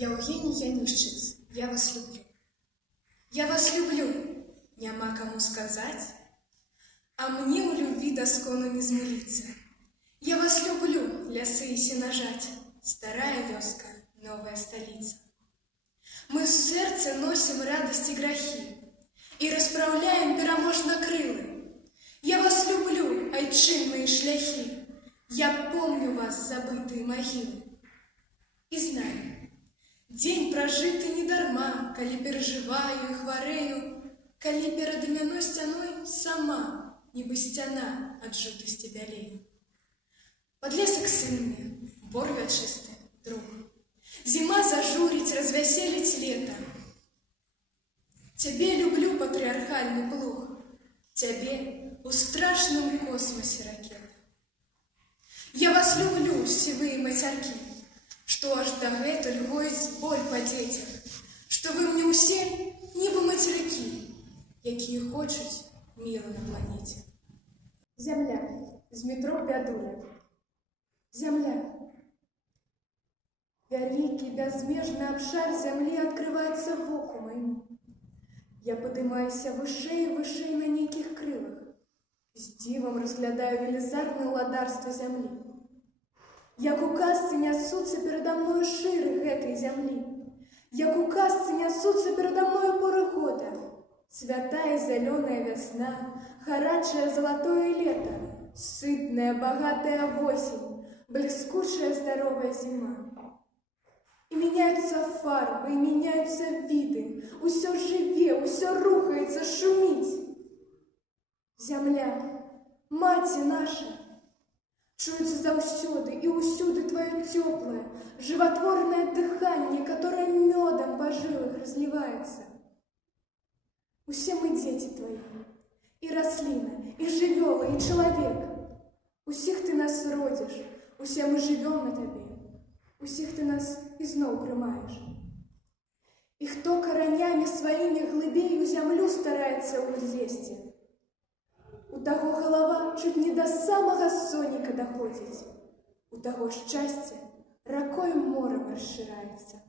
Евгений Янишчиц, я вас люблю. Я вас люблю, няма кому сказать, а мне у любви доскону не змылиться. Я вас люблю, лясы и сенажать, старая вёска, новая столица. Мы в сердце носим радость и грехи и расправляем пераможно крылы. Я вас люблю, айчинные шляхи, я помню вас, забытые могилы. И знаю, день прожитый недарма, коли переживаю и хварею, коли перад імяной сцяной сама, нібы сцяна ад жутасці бялею. Подлесак сынны, бор вячысты, друг, зима зажурить, развеселить лето. Тебе люблю, патриархальный плуг, тебе у страшном космосе ракета. Я вас люблю, сивые матерки, что аж дагэтуль гоіць боль по детях, что вы мне усе нібы материки, якія хочуць миру на планете. Земля, з метро Бядуля. Земля. Великий, безмежный обшар земли открывается воку моему. Я поднимаюсь выше и выше на неких крылах, с дивом разглядаю велизарное ладарство земли. Як у казцы несутся передо мною ширы этой земли, як у казцы несутся передо мною поры года, святая зеленая весна, горячее золотое лето, сытная богатая осень, блескучая здоровая зима. И меняются фарбы, и меняются виды, усё живе, усё рухается, шумить. Земля, маці наша, чуется заўсёды и усюды твое теплое, животворное дыхание, которое медом по жилах разливается. Усе мы дети твои, и рослина, и жывёла, и человек. Усіх ты нас родишь, усе мы живем на тебе, усіх ты нас изноў прымаешь. И кто коренями своими глыбей у землю старается узлезть, у того голова чуть не до самого соника доходит, у того счастье ракой морем расширяется.